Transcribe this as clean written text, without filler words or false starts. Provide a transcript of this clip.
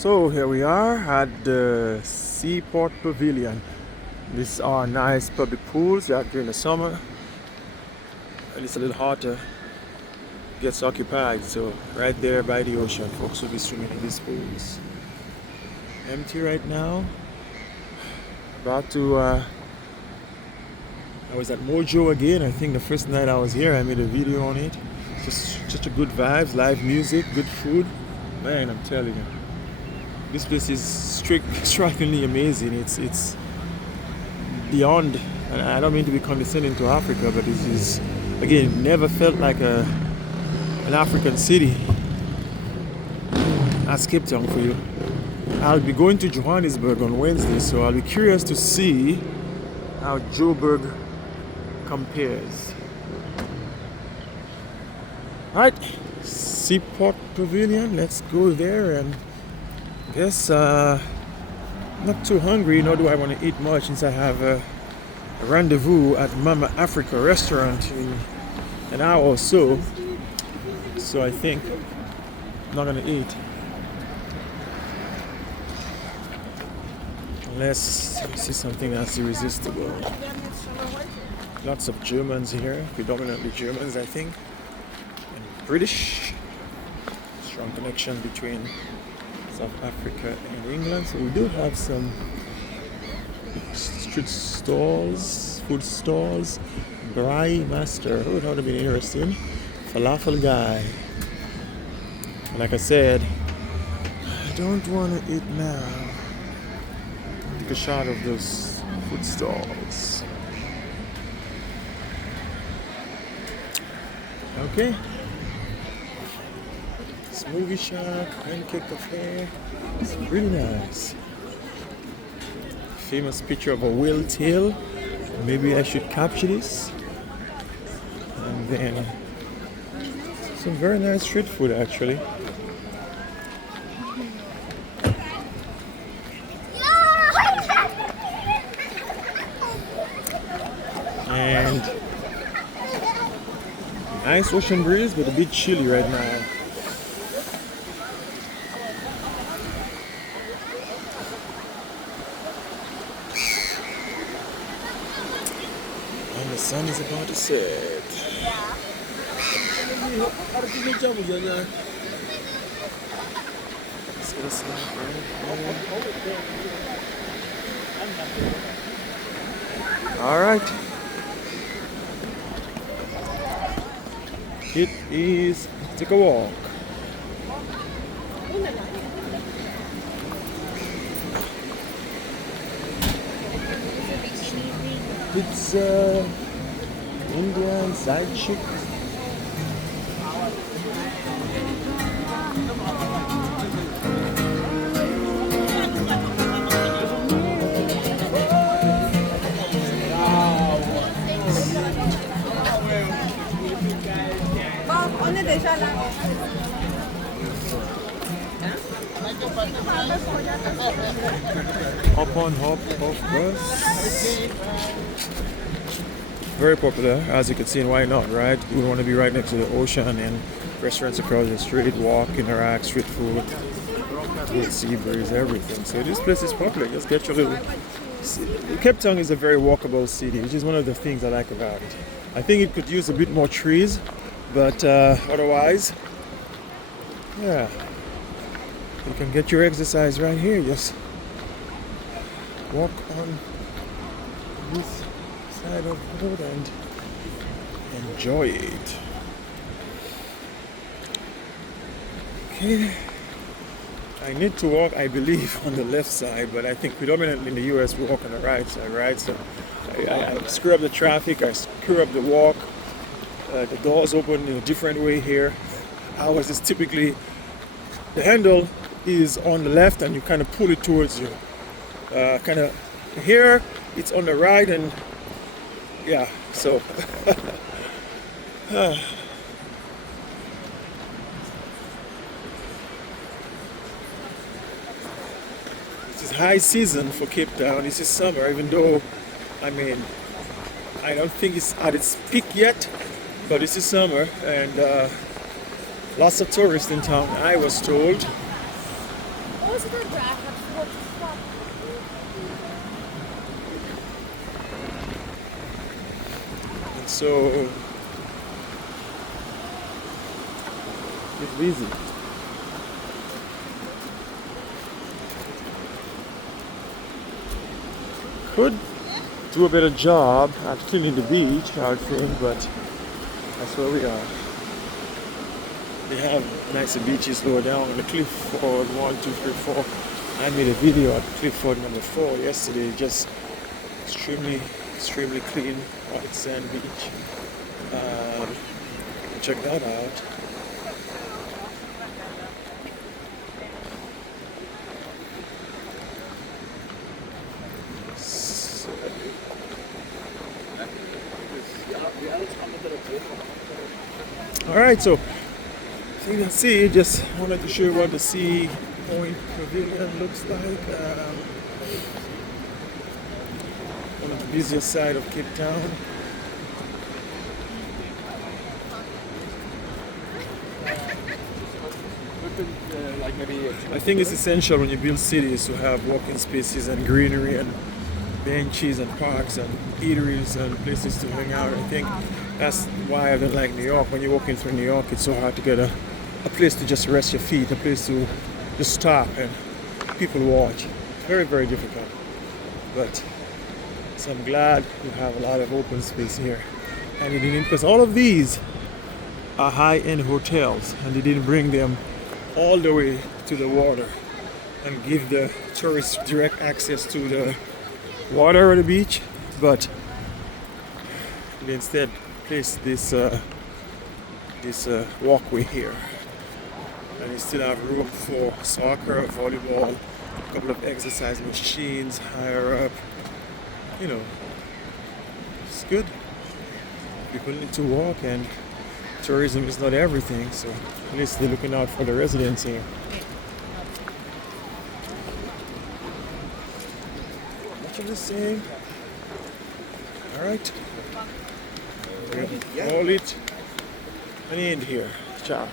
So here we are at the Seaport Pavilion. These are nice public pools that during the summer, and it's a little hotter, gets occupied. So right there by the ocean, folks will be swimming in these pools. Empty right now. About to, I was at Mojo again. I think the first night I was here, I made a video on it. Just a good vibes, live music, good food. Man, I'm telling you. This place is strikingly amazing. It's beyond, and I don't mean to be condescending to Africa, but this is, again, never felt like an African city. That's Capetown for you. I'll be going to Johannesburg on Wednesday, so I'll be curious to see how Joburg compares. Alright, Seaport Pavilion, let's go there. And I guess not too hungry, nor do I want to eat much since I have a rendezvous at Mama Africa restaurant in an hour or so. So I think I'm not gonna eat unless I see something that's irresistible. Lots of Germans here, predominantly Germans I think, and British. Strong connection between South Africa and England. So we do have some street stalls, food stalls. Braai Master, oh, that would have been interesting. Falafel guy. Like I said, I don't want to eat now. Take a shot of those food stalls. Okay. Movie shack, pancake cafe. It's really nice. Famous picture of a whale tail. Maybe I should capture this. And then some very nice street food actually. And nice ocean breeze, but a bit chilly right now. The sun is about to set. Let's get a snack right. Alright. It is, take a walk. Pizza, Indian side chick. Hop on, hop off bus. Very popular, as you can see, and why not, right? We want to be right next to the ocean and restaurants across the street, walk, interact, street food, good sea breeze, everything. So this place is popular. Just get your little... Cape Town is a very walkable city, which is one of the things I like about it. I think it could use a bit more trees, but otherwise, yeah, you can get your exercise right here. Just walk on this side of the road and enjoy it. Okay, I need to walk, I believe, on the left side, but I think predominantly in the US we walk on the right side, right? So I screw up the traffic, I screw up the walk. The doors open in a different way here. Ours is typically, the handle is on the left and you kind of pull it towards you. Kind of here, it's on the right, and yeah, so this is high season for Cape Town. This is summer, even though, I mean, I don't think it's at its peak yet, but this is summer and lots of tourists in town, I was told. And so it's busy. Could do a better job at cleaning the beach, I would think, but that's where we are. They have nicer beaches lower down on the Clifford 1, 2, 3, 4. I made a video at Clifford number 4 yesterday, just extremely clean white sand beach. Check that out. Alright, so I think that's it. Just wanted to show you what the Sea Point Pavilion looks like. One of the busiest side of Cape Town. I think it's essential when you build cities to have walking spaces and greenery and benches and parks and eateries and places to hang out. I think that's why I don't like New York. When you're walking through New York, it's so hard to get a place to just rest your feet, a place to just stop and people watch. Very, very difficult. But so I'm glad you have a lot of open space here. And you didn't, because all of these are high-end hotels and they didn't bring them all the way to the water and give the tourists direct access to the water or the beach, but they instead placed this walkway here, and they still have room for soccer, volleyball, a couple of exercise machines higher up. You know, it's good. People need to walk, and tourism is not everything, so at least they're looking out for the residents here. Much of the same. Alright. Call it an end here. Ciao.